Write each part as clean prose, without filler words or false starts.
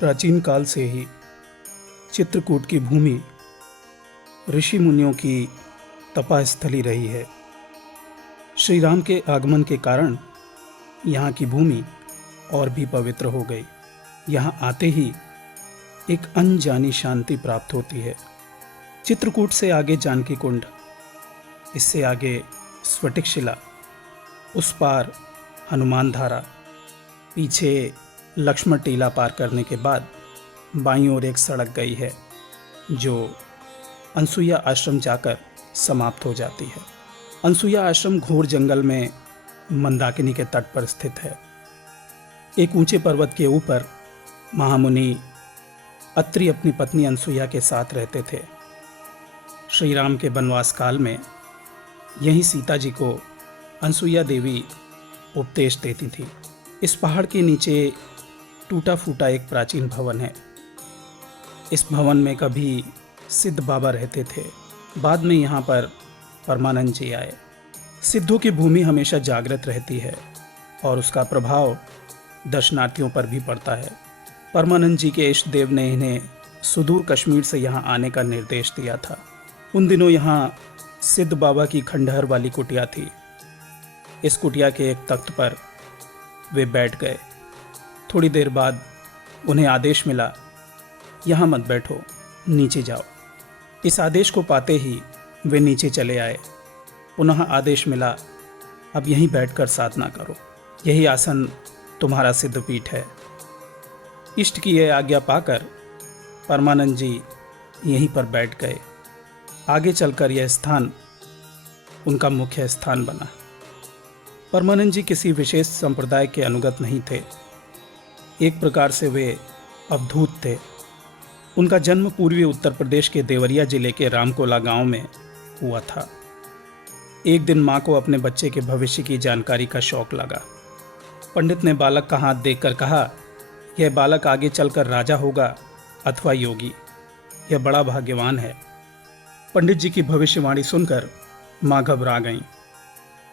प्राचीन काल से ही चित्रकूट की भूमि ऋषि मुनियों की तपस्थली रही है। श्री राम के आगमन के कारण यहाँ की भूमि और भी पवित्र हो गई। यहाँ आते ही एक अनजानी शांति प्राप्त होती है। चित्रकूट से आगे जानकी कुंड, इससे आगे स्फटिक शिला, उस पार हनुमान धारा, पीछे लक्ष्मण टीला पार करने के बाद बाईं ओर एक सड़क गई है जो अनसुईया आश्रम जाकर समाप्त हो जाती है। अनसुईया आश्रम घोर जंगल में मंदाकिनी के तट पर स्थित है। एक ऊंचे पर्वत के ऊपर महामुनि अत्रि अपनी पत्नी अनसुईया के साथ रहते थे। श्री राम के वनवास काल में यहीं सीता जी को अनसुईया देवी उपदेश देती थी। इस पहाड़ के नीचे टूटा फूटा एक प्राचीन भवन है। इस भवन में कभी सिद्ध बाबा रहते थे। बाद में यहाँ पर परमानंद जी आए। सिद्धों की भूमि हमेशा जागृत रहती है और उसका प्रभाव दर्शनार्थियों पर भी पड़ता है। परमानंद जी के इष्ट देव ने इन्हें सुदूर कश्मीर से यहाँ आने का निर्देश दिया था। उन दिनों यहाँ सिद्ध बाबा की खंडहर वाली कुटिया थी। इस कुटिया के एक तख्त पर वे बैठ गए। थोड़ी देर बाद उन्हें आदेश मिला, यहाँ मत बैठो, नीचे जाओ। इस आदेश को पाते ही वे नीचे चले आए। पुनः आदेश मिला, अब यहीं बैठकर साधना करो, यही आसन तुम्हारा सिद्धपीठ है। इष्ट की यह आज्ञा पाकर परमानंद जी यहीं पर बैठ गए। आगे चलकर यह स्थान उनका मुख्य स्थान बना। परमानंद जी किसी विशेष संप्रदाय के अनुगत नहीं थे। एक प्रकार से वे अवधूत थे। उनका जन्म पूर्वी उत्तर प्रदेश के देवरिया जिले के रामकोला गांव में हुआ था। एक दिन मां को अपने बच्चे के भविष्य की जानकारी का शौक लगा। पंडित ने बालक का हाथ देखकर कहा, यह बालक आगे चलकर राजा होगा अथवा योगी। यह बड़ा भाग्यवान है। पंडित जी की भविष्यवाणी सुनकर मां घबरा गईं।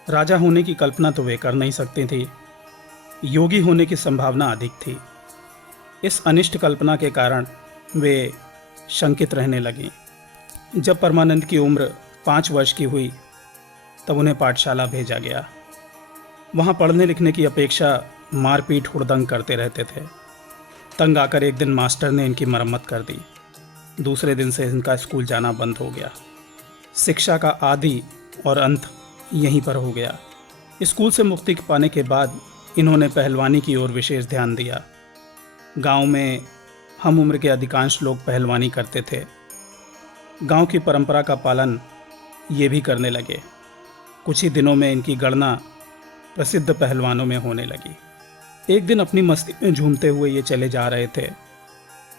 राजा होने की कल्पना तो वे कर नहीं सकती थी, योगी होने की संभावना अधिक थी। इस अनिष्ट कल्पना के कारण वे शंकित रहने लगीं। जब परमानंद की उम्र 5 वर्ष की हुई तब उन्हें पाठशाला भेजा गया। वहाँ पढ़ने लिखने की अपेक्षा मारपीट हुड़दंग करते रहते थे। तंग आकर एक दिन मास्टर ने इनकी मरम्मत कर दी। दूसरे दिन से इनका स्कूल जाना बंद हो गया। शिक्षा का आदि और अंत यहीं पर हो गया। स्कूल से मुक्ति पाने के बाद इन्होंने पहलवानी की ओर विशेष ध्यान दिया। गांव में हम उम्र के अधिकांश लोग पहलवानी करते थे। गांव की परंपरा का पालन ये भी करने लगे। कुछ ही दिनों में इनकी गणना प्रसिद्ध पहलवानों में होने लगी। एक दिन अपनी मस्ती में झूमते हुए ये चले जा रहे थे।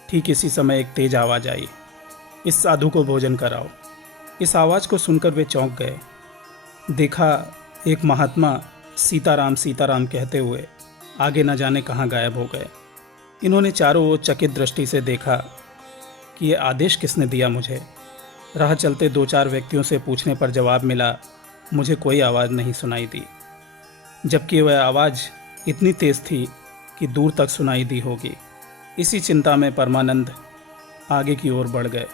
ठीक इसी समय एक तेज आवाज़ आई, इस साधु को भोजन कराओ। इस आवाज़ को सुनकर वे चौंक गए। देखा एक महात्मा सीताराम सीताराम कहते हुए आगे न जाने कहाँ गायब हो गए। इन्होंने चारों ओर चकित दृष्टि से देखा कि ये आदेश किसने दिया मुझे। राह चलते 2-4 व्यक्तियों से पूछने पर जवाब मिला, मुझे कोई आवाज़ नहीं सुनाई दी, जबकि वह आवाज़ इतनी तेज़ थी कि दूर तक सुनाई दी होगी। इसी चिंता में परमानंद आगे की ओर बढ़ गए।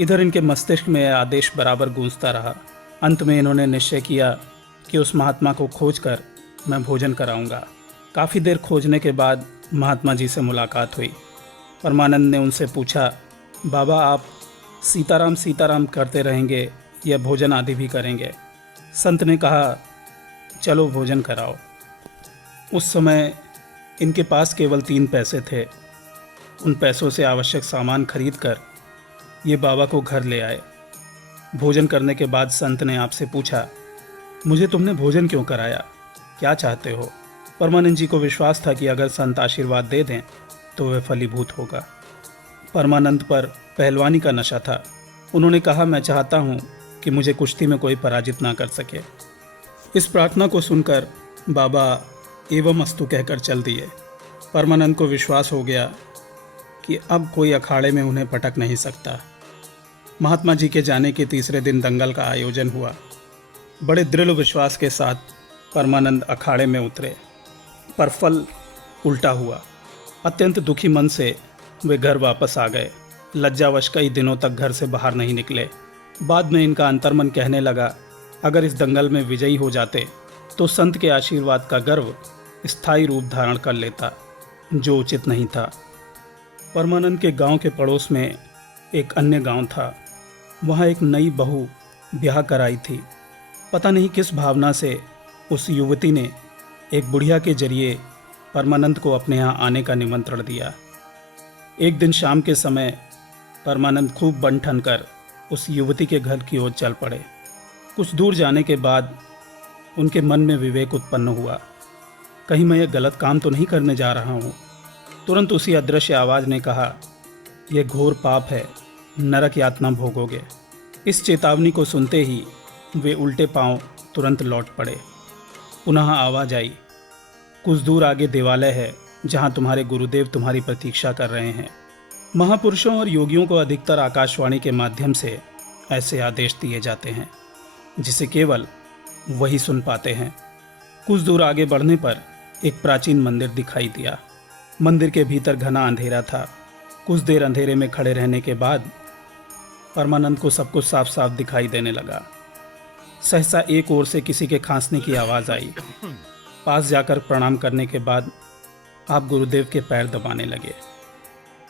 इधर इनके मस्तिष्क में यह आदेश बराबर गूंजता रहा। अंत में इन्होंने निश्चय किया कि उस महात्मा को खोजकर मैं भोजन कराऊंगा। काफ़ी देर खोजने के बाद महात्मा जी से मुलाकात हुई। परमानंद ने उनसे पूछा, बाबा आप सीताराम सीताराम करते रहेंगे या भोजन आदि भी करेंगे? संत ने कहा, चलो भोजन कराओ। उस समय इनके पास केवल 3 पैसे थे। उन पैसों से आवश्यक सामान खरीद कर ये बाबा को घर ले आए। भोजन करने के बाद संत ने आपसे पूछा, मुझे तुमने भोजन क्यों कराया, क्या चाहते हो? परमानंद जी को विश्वास था कि अगर संत आशीर्वाद दे दें तो वह फलीभूत होगा। परमानंद पर पहलवानी का नशा था। उन्होंने कहा, मैं चाहता हूँ कि मुझे कुश्ती में कोई पराजित ना कर सके। इस प्रार्थना को सुनकर बाबा एवं अस्तु कहकर चल दिए। परमानंद को विश्वास हो गया कि अब कोई अखाड़े में उन्हें पटक नहीं सकता। महात्मा जी के जाने के तीसरे दिन दंगल का आयोजन हुआ। बड़े दृढ़ विश्वास के साथ परमानंद अखाड़े में उतरे, पर फल उल्टा हुआ। अत्यंत दुखी मन से वे घर वापस आ गए। लज्जावश कई दिनों तक घर से बाहर नहीं निकले। बाद में इनका अंतर्मन कहने लगा, अगर इस दंगल में विजयी हो जाते तो संत के आशीर्वाद का गर्व स्थायी रूप धारण कर लेता, जो उचित नहीं था। परमानंद के गांव के पड़ोस में एक अन्य गांव था। वहां एक नई बहू ब्याह कराई थी। पता नहीं किस भावना से उस युवती ने एक बुढ़िया के जरिए परमानंद को अपने यहाँ आने का निमंत्रण दिया। एक दिन शाम के समय परमानंद खूब बन ठन कर उस युवती के घर की ओर चल पड़े। कुछ दूर जाने के बाद उनके मन में विवेक उत्पन्न हुआ, कहीं मैं ये गलत काम तो नहीं करने जा रहा हूँ। तुरंत उसी अदृश्य आवाज़ ने कहा, यह घोर पाप है, नरक यातना भोगोगे। इस चेतावनी को सुनते ही वे उल्टे पांव तुरंत लौट पड़े। पुनः आवाज़ आई, कुछ दूर आगे देवालय है जहाँ तुम्हारे गुरुदेव तुम्हारी प्रतीक्षा कर रहे हैं। महापुरुषों और योगियों को अधिकतर आकाशवाणी के माध्यम से ऐसे आदेश दिए जाते हैं जिसे केवल वही सुन पाते हैं। कुछ दूर आगे बढ़ने पर एक प्राचीन मंदिर दिखाई दिया। मंदिर के भीतर घना अंधेरा था। कुछ देर अंधेरे में खड़े रहने के बाद परमानंद को सब कुछ साफ साफ दिखाई देने लगा। सहसा एक ओर से किसी के खांसने की आवाज़ आई। पास जाकर प्रणाम करने के बाद आप गुरुदेव के पैर दबाने लगे।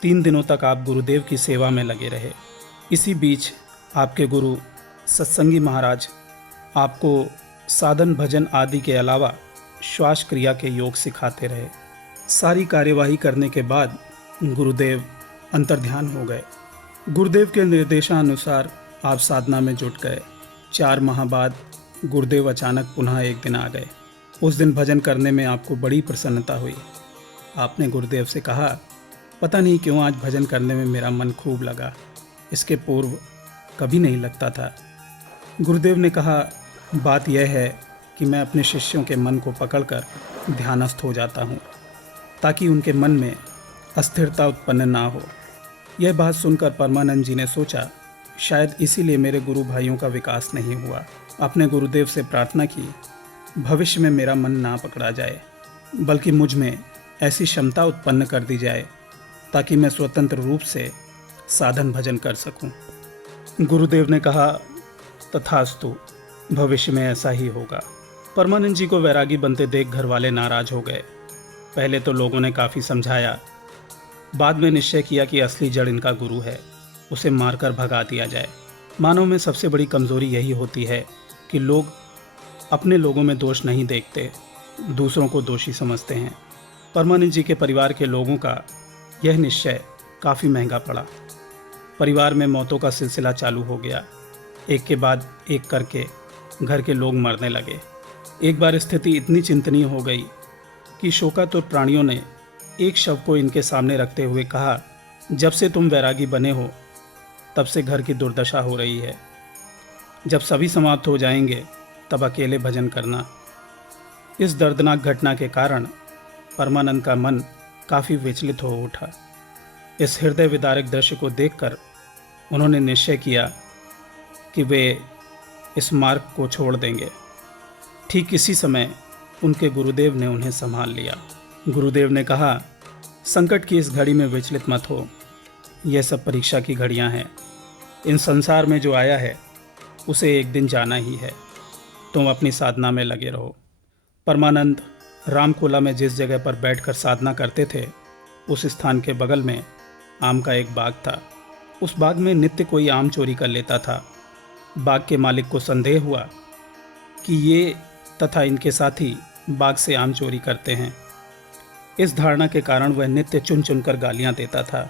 3 दिनों तक आप गुरुदेव की सेवा में लगे रहे। इसी बीच आपके गुरु सत्संगी महाराज आपको साधन भजन आदि के अलावा श्वास क्रिया के योग सिखाते रहे। सारी कार्यवाही करने के बाद गुरुदेव अंतर्ध्यान हो गए। गुरुदेव के निर्देशानुसार आप साधना में जुट गए। 4 माह बाद गुरुदेव अचानक पुनः एक दिन आ गए। उस दिन भजन करने में आपको बड़ी प्रसन्नता हुई। आपने गुरुदेव से कहा, पता नहीं क्यों आज भजन करने में मेरा मन खूब लगा, इसके पूर्व कभी नहीं लगता था। गुरुदेव ने कहा, बात यह है कि मैं अपने शिष्यों के मन को पकड़कर ध्यानस्थ हो जाता हूँ ताकि उनके मन में अस्थिरता उत्पन्न ना हो। यह बात सुनकर परमानंद जी ने सोचा, शायद इसीलिए मेरे गुरु भाइयों का विकास नहीं हुआ। अपने गुरुदेव से प्रार्थना की, भविष्य में मेरा मन ना पकड़ा जाए, बल्कि मुझ में ऐसी क्षमता उत्पन्न कर दी जाए ताकि मैं स्वतंत्र रूप से साधन भजन कर सकूं। गुरुदेव ने कहा, तथास्तु, भविष्य में ऐसा ही होगा। परमानंद जी को वैरागी बनते देख घर वाले नाराज हो गए। पहले तो लोगों ने काफ़ी समझाया, बाद में निश्चय किया कि असली जड़ इनका गुरु है, उसे मारकर भगा दिया जाए। मानव में सबसे बड़ी कमज़ोरी यही होती है कि लोग अपने लोगों में दोष नहीं देखते, दूसरों को दोषी समझते हैं। परमानंद जी के परिवार के लोगों का यह निश्चय काफ़ी महंगा पड़ा। परिवार में मौतों का सिलसिला चालू हो गया। एक के बाद एक करके घर के लोग मरने लगे। एक बार स्थिति इतनी चिंतनीय हो गई कि शोकातुर प्राणियों ने एक शव को इनके सामने रखते हुए कहा, जब से तुम वैरागी बने हो तब से घर की दुर्दशा हो रही है। जब सभी समाप्त हो जाएंगे तब अकेले भजन करना। इस दर्दनाक घटना के कारण परमानंद का मन काफ़ी विचलित हो उठा। इस हृदय विदारक दृश्य को देखकर उन्होंने निश्चय किया कि वे इस मार्ग को छोड़ देंगे। ठीक इसी समय उनके गुरुदेव ने उन्हें संभाल लिया। गुरुदेव ने कहा, संकट की इस घड़ी में विचलित मत हो, यह सब परीक्षा की घड़ियां हैं। इन संसार में जो आया है उसे एक दिन जाना ही है। तुम अपनी साधना में लगे रहो। परमानंद रामकोला में जिस जगह पर बैठकर साधना करते थे, उस स्थान के बगल में आम का एक बाग था। उस बाग में नित्य कोई आम चोरी कर लेता था। बाग के मालिक को संदेह हुआ कि ये तथा इनके साथी बाग से आम चोरी करते हैं। इस धारणा के कारण वह नित्य चुन चुनकर गालियां देता था।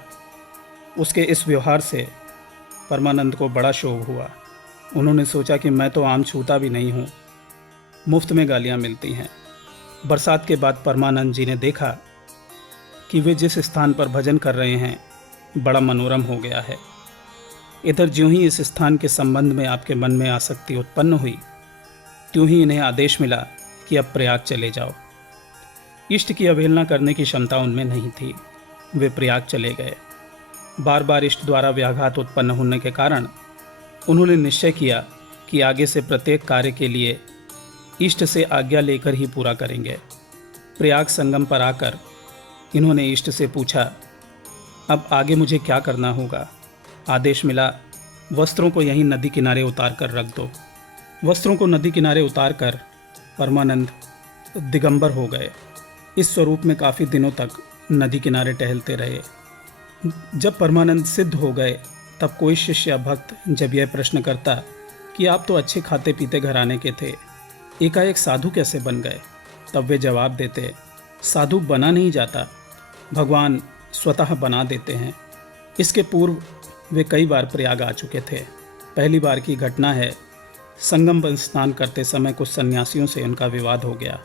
उसके इस व्यवहार से परमानंद को बड़ा क्षोभ हुआ। उन्होंने सोचा कि मैं तो आम छूता भी नहीं हूँ, मुफ्त में गालियाँ मिलती हैं। बरसात के बाद परमानंद जी ने देखा कि वे जिस स्थान पर भजन कर रहे हैं बड़ा मनोरम हो गया है। इधर ज्यों ही इस स्थान के संबंध में आपके मन में आसक्ति उत्पन्न हुई, त्यों ही इन्हें आदेश मिला कि अब प्रयाग चले जाओ। इष्ट की अवहेलना करने की क्षमता उनमें नहीं थी। वे प्रयाग चले गए। बार बार इष्ट द्वारा व्याघात उत्पन्न होने के कारण उन्होंने निश्चय किया कि आगे से प्रत्येक कार्य के लिए इष्ट से आज्ञा लेकर ही पूरा करेंगे। प्रयाग संगम पर आकर इन्होंने इष्ट से पूछा, अब आगे मुझे क्या करना होगा? आदेश मिला, वस्त्रों को यहीं नदी किनारे उतार कर रख दो। वस्त्रों को नदी किनारे उतार कर परमानंद दिगंबर हो गए। इस स्वरूप में काफ़ी दिनों तक नदी किनारे टहलते रहे। जब परमानंद सिद्ध हो गए तब कोई शिष्य या भक्त जब यह प्रश्न करता कि आप तो अच्छे खाते पीते घराने के थे, एकाएक साधु कैसे बन गए? तब वे जवाब देते, साधु बना नहीं जाता, भगवान स्वतः बना देते हैं। इसके पूर्व वे कई बार प्रयाग आ चुके थे। पहली बार की घटना है, संगम पर स्नान करते समय कुछ सन्यासियों से उनका विवाद हो गया।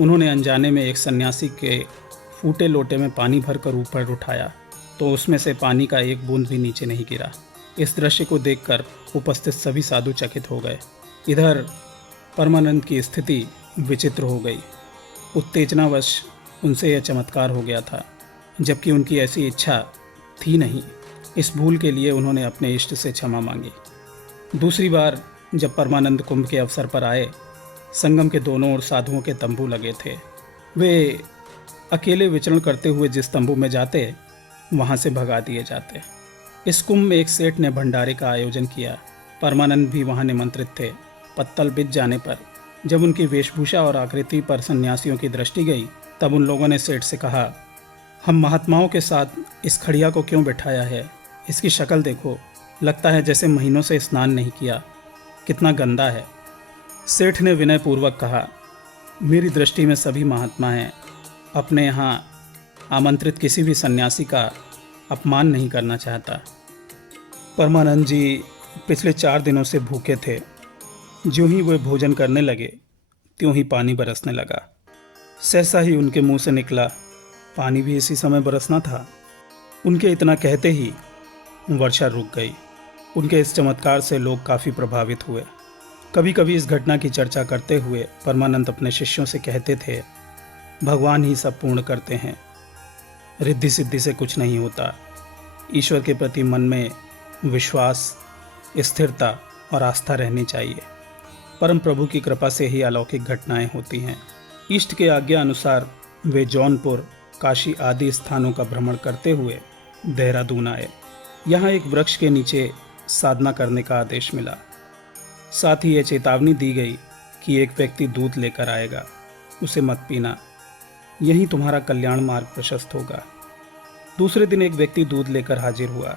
उन्होंने अनजाने में एक सन्यासी के फूटे लोटे में पानी भरकर ऊपर उठाया तो उसमें से पानी का एक बूंद भी नीचे नहीं गिरा। इस दृश्य को देखकर उपस्थित सभी साधु चकित हो गए। इधर परमानंद की स्थिति विचित्र हो गई। उत्तेजनावश उनसे यह चमत्कार हो गया था, जबकि उनकी ऐसी इच्छा थी नहीं। इस भूल के लिए उन्होंने अपने इष्ट से क्षमा मांगी। दूसरी बार जब परमानंद कुंभ के अवसर पर आए, संगम के दोनों ओर साधुओं के तंबू लगे थे। वे अकेले विचरण करते हुए जिस तंबू में जाते, वहां से भगा दिए जाते। इस कुंभ में एक सेठ ने भंडारे का आयोजन किया। परमानंद भी वहां निमंत्रित थे। पत्तल बिछ जाने पर जब उनकी वेशभूषा और आकृति पर सन्यासियों की दृष्टि गई, तब उन लोगों ने सेठ से कहा, हम महात्माओं के साथ इस खड़िया को क्यों बिठाया है? इसकी शक्ल देखो, लगता है जैसे महीनों से स्नान नहीं किया। कितना गंदा है। सेठ ने विनयपूर्वक कहा, मेरी दृष्टि में सभी महात्मा हैं। अपने यहाँ आमंत्रित किसी भी सन्यासी का अपमान नहीं करना चाहता। परमानंद जी पिछले 4 दिनों से भूखे थे। ज्यों ही वे भोजन करने लगे, त्यों ही पानी बरसने लगा। सहसा ही उनके मुंह से निकला, पानी भी इसी समय बरसना था। उनके इतना कहते ही वर्षा रुक गई। उनके इस चमत्कार से लोग काफ़ी प्रभावित हुए। कभी कभी इस घटना की चर्चा करते हुए परमानंद अपने शिष्यों से कहते थे, भगवान ही सब पूर्ण करते हैं, रिद्धि सिद्धि से कुछ नहीं होता। ईश्वर के प्रति मन में विश्वास, स्थिरता और आस्था रहनी चाहिए। परम प्रभु की कृपा से ही अलौकिक घटनाएं होती हैं। इष्ट के आज्ञा अनुसार वे जौनपुर, काशी आदि स्थानों का भ्रमण करते हुए देहरादून आए। यहाँ एक वृक्ष के नीचे साधना करने का आदेश मिला। साथ ही यह चेतावनी दी गई कि एक व्यक्ति दूध लेकर आएगा, उसे मत पीना, यही तुम्हारा कल्याण मार्ग प्रशस्त होगा। दूसरे दिन एक व्यक्ति दूध लेकर हाजिर हुआ।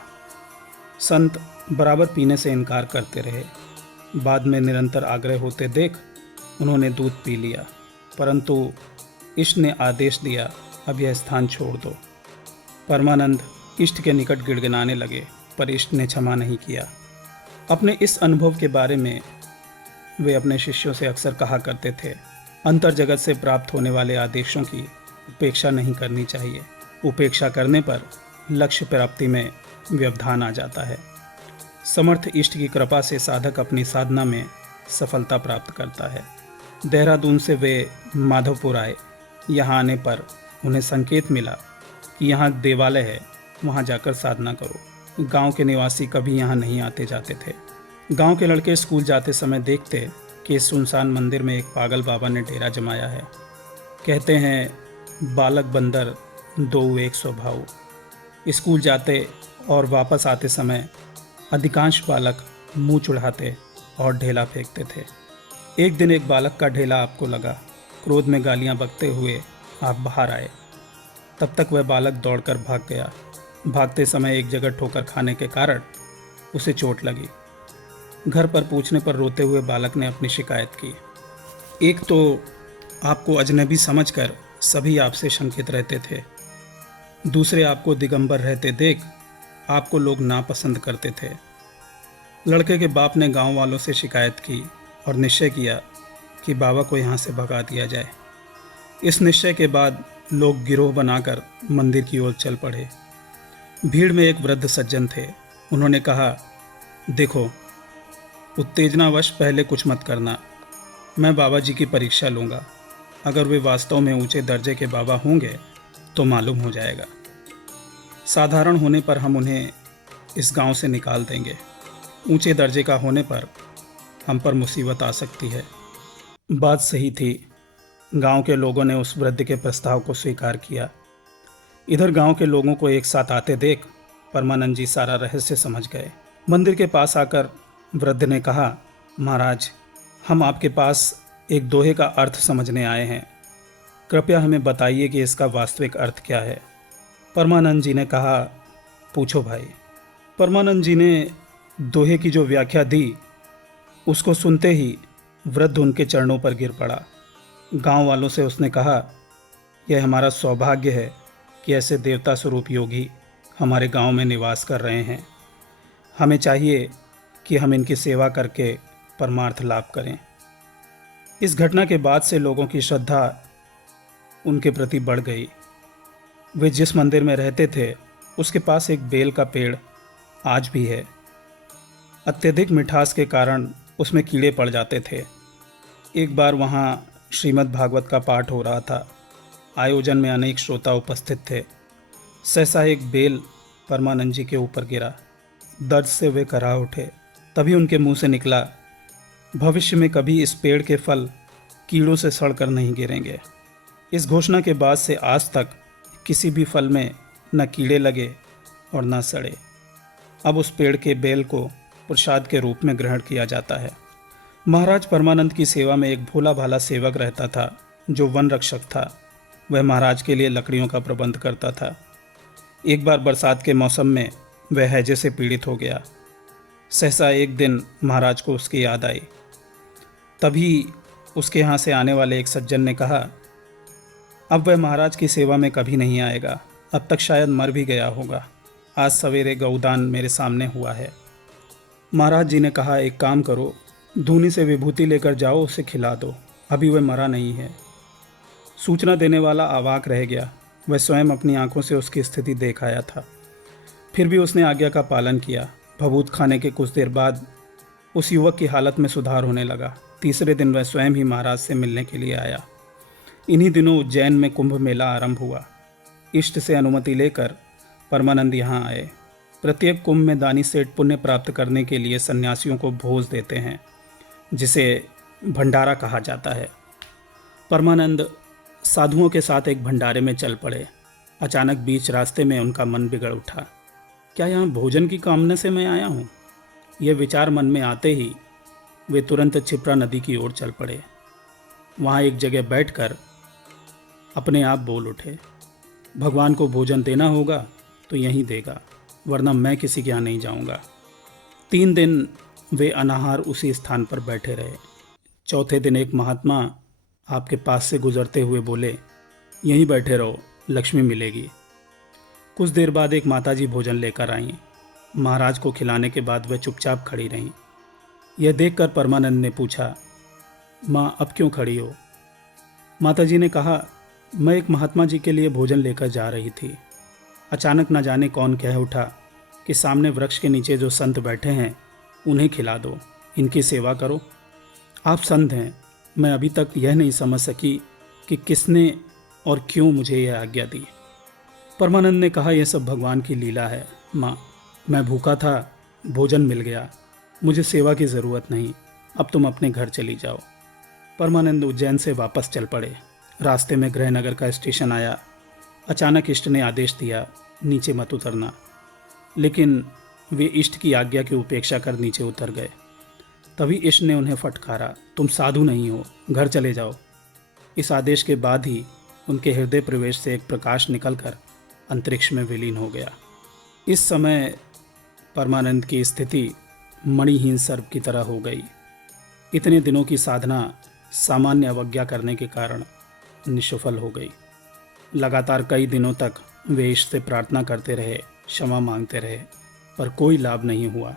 संत बराबर पीने से इनकार करते रहे। बाद में निरंतर आग्रह होते देख उन्होंने दूध पी लिया, परंतु इष्ट ने आदेश दिया, अब यह स्थान छोड़ दो। परमानंद इष्ट के निकट गिड़गिड़ाने लगे, पर इष्ट ने क्षमा नहीं किया। अपने इस अनुभव के बारे में वे अपने शिष्यों से अक्सर कहा करते थे, अंतर जगत से प्राप्त होने वाले आदेशों की उपेक्षा नहीं करनी चाहिए। उपेक्षा करने पर लक्ष्य प्राप्ति में व्यवधान आ जाता है। समर्थ इष्ट की कृपा से साधक अपनी साधना में सफलता प्राप्त करता है। देहरादून से वे माधवपुर आए। यहाँ आने पर उन्हें संकेत मिला कि यहाँ देवालय है, वहाँ जाकर साधना करो। गांव के निवासी कभी यहाँ नहीं आते जाते थे। गांव के लड़के स्कूल जाते समय देखते कि इस सुनसान मंदिर में एक पागल बाबा ने डेरा जमाया है। कहते हैं बालक बंदर दो एक स्वभाव। स्कूल जाते और वापस आते समय अधिकांश बालक मुंह चढ़ाते और ढेला फेंकते थे। एक दिन एक बालक का ढेला आपको लगा। क्रोध में गालियां बकते हुए आप बाहर आए। तब तक वह बालक दौड़कर भाग गया। भागते समय एक जगह ठोकर खाने के कारण उसे चोट लगी। घर पर पूछने पर रोते हुए बालक ने अपनी शिकायत की। एक तो आपको अजनबी समझकर सभी आपसे शंकित रहते थे, दूसरे आपको दिगंबर रहते देख आपको लोग नापसंद करते थे। लड़के के बाप ने गांव वालों से शिकायत की और निश्चय किया कि बाबा को यहाँ से भगा दिया जाए। इस निश्चय के बाद लोग गिरोह बनाकर मंदिर की ओर चल पड़े। भीड़ में एक वृद्ध सज्जन थे। उन्होंने कहा, देखो, उत्तेजनावश पहले कुछ मत करना। मैं बाबा जी की परीक्षा लूँगा। अगर वे वास्तव में ऊंचे दर्जे के बाबा होंगे तो मालूम हो जाएगा। साधारण होने पर हम उन्हें इस गांव से निकाल देंगे। ऊंचे दर्जे का होने पर हम पर मुसीबत आ सकती है। बात सही थी। गांव के लोगों ने उस वृद्ध के प्रस्ताव को स्वीकार किया। इधर गांव के लोगों को एक साथ आते देख परमानंद जी सारा रहस्य समझ गए। मंदिर के पास आकर वृद्ध ने कहा, महाराज, हम आपके पास एक दोहे का अर्थ समझने आए हैं। कृपया हमें बताइए कि इसका वास्तविक अर्थ क्या है। परमानंद जी ने कहा, पूछो भाई। परमानंद जी ने दोहे की जो व्याख्या दी उसको सुनते ही वृद्ध उनके चरणों पर गिर पड़ा। गांव वालों से उसने कहा, यह हमारा सौभाग्य है कि ऐसे देवता स्वरूप योगी हमारे गांव में निवास कर रहे हैं। हमें चाहिए कि हम इनकी सेवा करके परमार्थ लाभ करें। इस घटना के बाद से लोगों की श्रद्धा उनके प्रति बढ़ गई। वे जिस मंदिर में रहते थे उसके पास एक बेल का पेड़ आज भी है। अत्यधिक मिठास के कारण उसमें कीड़े पड़ जाते थे। एक बार वहाँ श्रीमद् भागवत का पाठ हो रहा था। आयोजन में अनेक श्रोता उपस्थित थे। सहसा एक बेल परमानंद जी के ऊपर गिरा। दर्द से वे कराह उठे। तभी उनके मुंह से निकला, भविष्य में कभी इस पेड़ के फल कीड़ों से सड़कर नहीं गिरेंगे। इस घोषणा के बाद से आज तक किसी भी फल में न कीड़े लगे और न सड़े। अब उस पेड़ के बेल को प्रसाद के रूप में ग्रहण किया जाता है। महाराज परमानंद की सेवा में एक भोला भाला सेवक रहता था जो वन रक्षक था। वह महाराज के लिए लकड़ियों का प्रबंध करता था। एक बार बरसात के मौसम में वह हैजे से पीड़ित हो गया। सहसा एक दिन महाराज को उसकी याद आई। तभी उसके यहाँ से आने वाले एक सज्जन ने कहा, अब वह महाराज की सेवा में कभी नहीं आएगा, अब तक शायद मर भी गया होगा। आज सवेरे गौदान मेरे सामने हुआ है। महाराज जी ने कहा, एक काम करो, धूनी से विभूति लेकर जाओ, उसे खिला दो, अभी वह मरा नहीं है। सूचना देने वाला अवाक रह गया। वह स्वयं अपनी आंखों से उसकी स्थिति देख आया था। फिर भी उसने आज्ञा का पालन किया। भभूत खाने के कुछ देर बाद उस युवक की हालत में सुधार होने लगा। तीसरे दिन वह स्वयं ही महाराज से मिलने के लिए आया। इन्हीं दिनों उज्जैन में कुंभ मेला आरंभ हुआ। इष्ट से अनुमति लेकर परमानंद यहाँ आए। प्रत्येक कुंभ में दानी सेठ पुण्य प्राप्त करने के लिए सन्यासियों को भोज देते हैं, जिसे भंडारा कहा जाता है। परमानंद साधुओं के साथ एक भंडारे में चल पड़े। अचानक बीच रास्ते में उनका मन बिगड़ उठा। क्या यहाँ भोजन की कामना से मैं आया हूँ? यह विचार मन में आते ही वे तुरंत क्षिप्रा नदी की ओर चल पड़े। वहाँ एक जगह बैठकर अपने आप बोल उठे, भगवान को भोजन देना होगा तो यहीं देगा, वरना मैं किसी के यहाँ नहीं जाऊँगा। 3 दिन वे अनाहार उसी स्थान पर बैठे रहे। चौथे दिन एक महात्मा आपके पास से गुजरते हुए बोले, यहीं बैठे रहो, लक्ष्मी मिलेगी। कुछ देर बाद एक माताजी भोजन लेकर आईं। महाराज को खिलाने के बाद वह चुपचाप खड़ी रहीं। यह देखकर परमानंद ने पूछा, माँ अब क्यों खड़ी हो? माताजी ने कहा, मैं एक महात्मा जी के लिए भोजन लेकर जा रही थी। अचानक न जाने कौन कह उठा कि सामने वृक्ष के नीचे जो संत बैठे हैं उन्हें खिला दो, इनकी सेवा करो। आप संत हैं, मैं अभी तक यह नहीं समझ सकी कि किसने और क्यों मुझे यह आज्ञा दी। परमानंद ने कहा, यह सब भगवान की लीला है माँ। मैं भूखा था, भोजन मिल गया, मुझे सेवा की ज़रूरत नहीं, अब तुम अपने घर चली जाओ। परमानंद उज्जैन से वापस चल पड़े। रास्ते में गृहनगर का स्टेशन आया। अचानक इष्ट ने आदेश दिया, नीचे मत उतरना। लेकिन वे इष्ट की आज्ञा की उपेक्षा कर नीचे उतर गए। तभी इष्ट ने उन्हें फटकारा, तुम साधु नहीं हो, घर चले जाओ। इस आदेश के बाद ही उनके हृदय प्रवेश से एक प्रकाश निकलकर अंतरिक्ष में विलीन हो गया। इस समय परमानंद की स्थिति मणिहीन सर्प की तरह हो गई। इतने दिनों की साधना सामान्य अवज्ञा करने के कारण निष्फल हो गई। लगातार कई दिनों तक वे इष्ट से प्रार्थना करते रहे, क्षमा मांगते रहे, पर कोई लाभ नहीं हुआ।